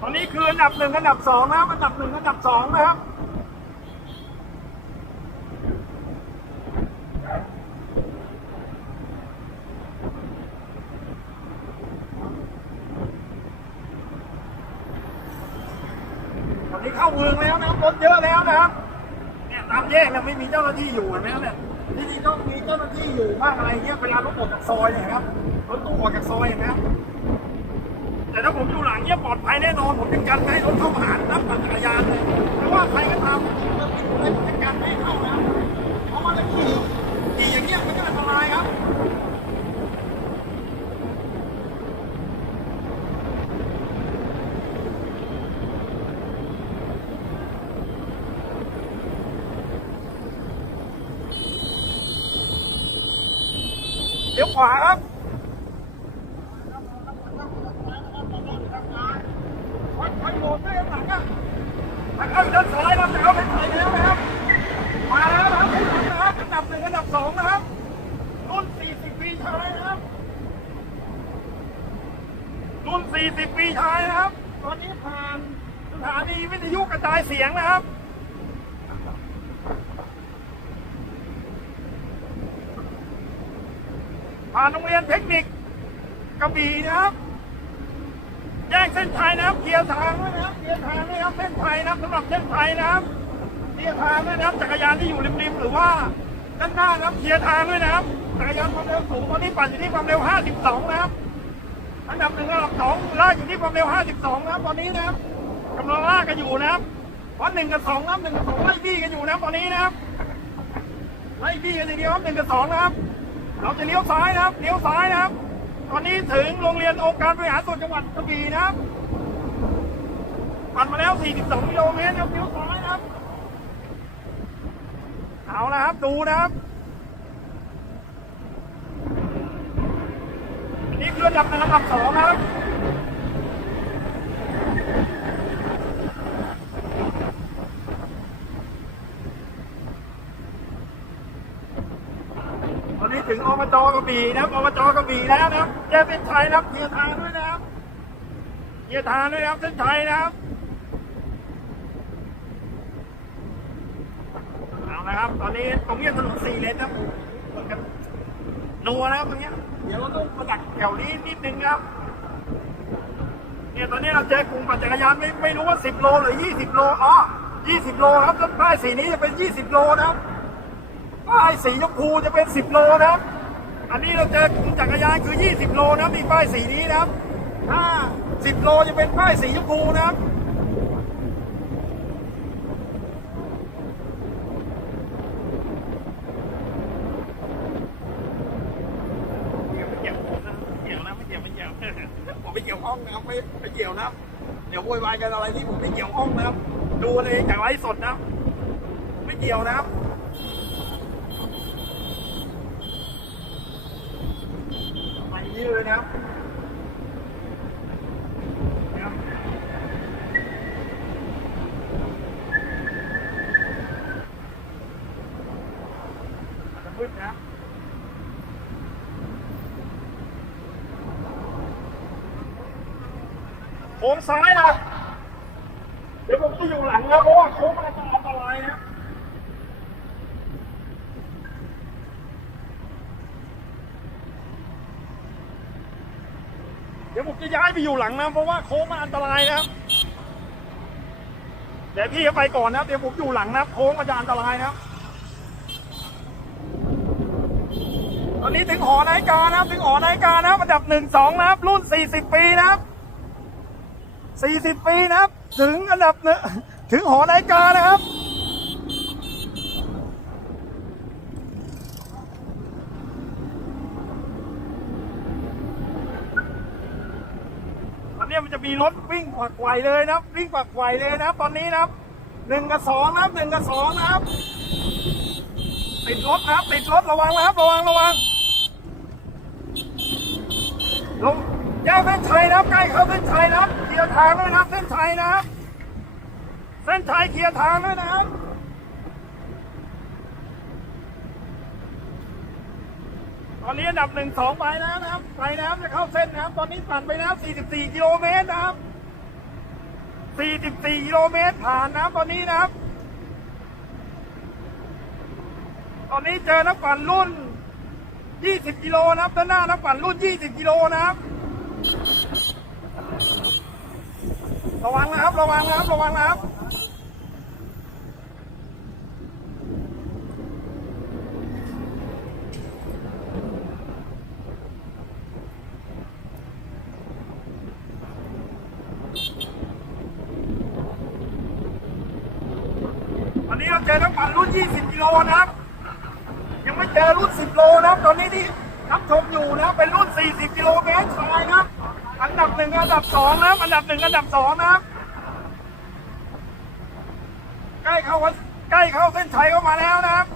ตอนนี้คืออันดับหนึ่งอันดับสองนะครับอันดับหนึ่งอันดับสองนะครับตอนนี้เข้าเมืองแล้วนะครับรถเยอะแล้วนะครับเนี่ยตามแยกเนี่ยไม่มีเจ้าหน้าที่อยู่เห็นไหมครับเนี่ยที่นี่ต้องมีเจ้าหน้าที่อยู่บ้างอะไรเงี้ยเวลารถออกจากซอยเนี่ยครับรถตู้ออกจากซอยนไหมครับ แต่ถ้าผมอยู่หลังเนี่ยปลอดภัยแน่นอน ผมจะกันให้รถเข้ามาหานักปั่นจักรยานเลยไม่ว่าใครก็ตามผมจะปิดเลยผมจะกันไม่ให้เข้านะเพราะว่าถ้าขี่ขี่อย่างเงี้ยมันจะอันตรายครับเดี๋ยวขวาครับวัดไฟโหลดด้วยข้างหลังอะถ้าเข้าด้านซ้ายเราจะเอาไปใส่แล้วนะครับ มาแล้วนะครับทุกคนนะครับอันดับหนึ่งอันดับสองนะครับ รุ่น 40 ปีชายนะครับ รุ่น 40 ปีชายนะครับ ตอนนี้ผ่านสถานีวิทยุกระจายเสียงนะครับผ่านโรงเรียนเทคนิคกระบี่นะครับ แยกเส้นชัยนะครับเคลียร์ทางด้วยนะครับเคลียร์ทางด้วยนะครับเส้นชัยนะครับสำหรับเส้นชัยนะครับเคลียร์ทางด้วยนะครับจักรยานที่อยู่ริมๆหรือว่าด้านหน้านะครับเคลียร์ทางด้วยนะครับจักรยานความเร็วสูงตอนนี้ปั่นอยู่ที่ความเร็ว 52 นะครับ อันดับหนึ่งอันดับสองลากอยู่ที่ความเร็ว 52 นะครับ ตอนนี้นะครับกำลังลากกันอยู่นะครับเพราะหนึ่งกับสองนะครับหนึ่งกับสองไล่บี้กันอยู่นะครับตอนนี้นะครับไล่บี้กันทีเดียวครับหนึ่งกับสองนะครับ เราจะเลี้ยวซ้ายนะครับเลี้ยวซ้ายนะครับ ตอนนี้ถึงโรงเรียนองค์การบริหารส่วนจังหวัดกระบี่นะครับปั่นมาแล้ว 42 กิโลเมตรครับเลี้ยวซ้ายนะครับ เอาละครับดูนะครับ นี่คืออันดับหนึ่งอันดับสองนะครับตอนนี้ถึงอบจกระบี่นะครับอบจกระบี่แล้วนะครับแกเส้นชัยนะครับเคลียร์ทางด้วยนะครับเคลียร์ทางด้วยนะครับเส้นชัยนะครับเอาละครับ ตอนนี้ตรงนี้ถนนสี่เลนนะครับนัวนะครับตรงนี้ เดี๋ยวเราต้องมาดักแถวนี้นิดนึงครับ เนี่ยตอนนี้เราเจอกลุ่มปั่นจักรยานไม่ไม่รู้ว่า 10 โลหรือ 20 โลอ๋อ20 โลครับต้นป้ายสีนี้จะเป็น 20 โลนะครับป้ายสีชมพูจะเป็น 10 โลนะครับ อันนี้เราเจอกลุ่มจักรยานคือ 20 โลนะครับนี่ป้ายสีนี้นะครับถ้า10 โลจะเป็นป้ายสีชมพูนะครับ ไม่เกี่ยวนะไม่เกี่ยวนะไม่เกี่ยวไม่เกี่ยว ผมไม่เกี่ยวข้องนะครับไม่ไม่เกี่ยวนะครับเดี๋ยวโวยวายกันอะไรที่ผมไม่เกี่ยวข้องนะครับ ดูเองจากไลฟ์สดนะ ไม่เกี่ยวนะครับไปนี้เลยนะครับนะครับอาจจะมืดนะครับ โค้งซ้ายนะ เดี๋ยวผมจะอยู่หลังนะเพราะว่าโค้งมันอันตรายนะเดี๋ยวผมจะย้ายไปอยู่หลังนะเพราะว่าโค้งมันอันตรายนะครับ เดี๋ยวพี่จะไปก่อนนะเดี๋ยวผมอยู่หลังนะโค้งมันจะอันตรายนะครับตอนนี้ถึงหอนาฬิกานะครับ ถึงหอนาฬิกานะครับอันดับหนึ่งสองนะครับ รุ่นสี่สิบปีนะครับ สี่สิบปีนะครับ ถึงอันดับหนึ่งถึงหอนาฬิกานะครับ ตอนนี้มันจะมีรถวิ่งขวักไวเลยนะครับ วิ่งขวักไวเลยนะครับ ตอนนี้นะครับหนึ่งกับสองนะครับหนึ่งกับสองนะครับติดรถนะครับติดรถระวังนะครับระวังระวังลง แยกเส้นชัยนะใกล้เข้าเส้นชัยนะเคลียร์ทางด้วยนะครับเส้นชัยนะ เส้นชัยเคลียร์ทางด้วยนะครับตอนนี้อันดับหนึ่งสองไปแล้วนะครับไปแล้วจะเข้าเส้นนะครับ ตอนนี้ปั่นไปแล้ว 44 กิโลเมตรนะครับ 44 กิโลเมตรผ่านนะตอนนี้นะครับ ตอนนี้เจอนักปั่นรุ่น 20 กิโลนะครับด้านหน้านักปั่นรุ่น 20 กิโลนะครับ ระวังนะครับ ระวังนะครับ ระวังนะครับวันนี้เราเจอนักปั่นรุ่น 20 กิโลนะครับ ยังไม่เจอรุ่น 10 โลนะครับ ตอนนี้ที่รับชมอยู่นะ เป็นรุ่น 40 กิโลเมตรชายนะครับ ดับหนึ่งอันดับสองนะครับ อันดับหนึ่งอันดับสองนะครับ ใกล้เข้าวัดใกล้เข้าเส้นชัยเข้ามาแล้วนะครับ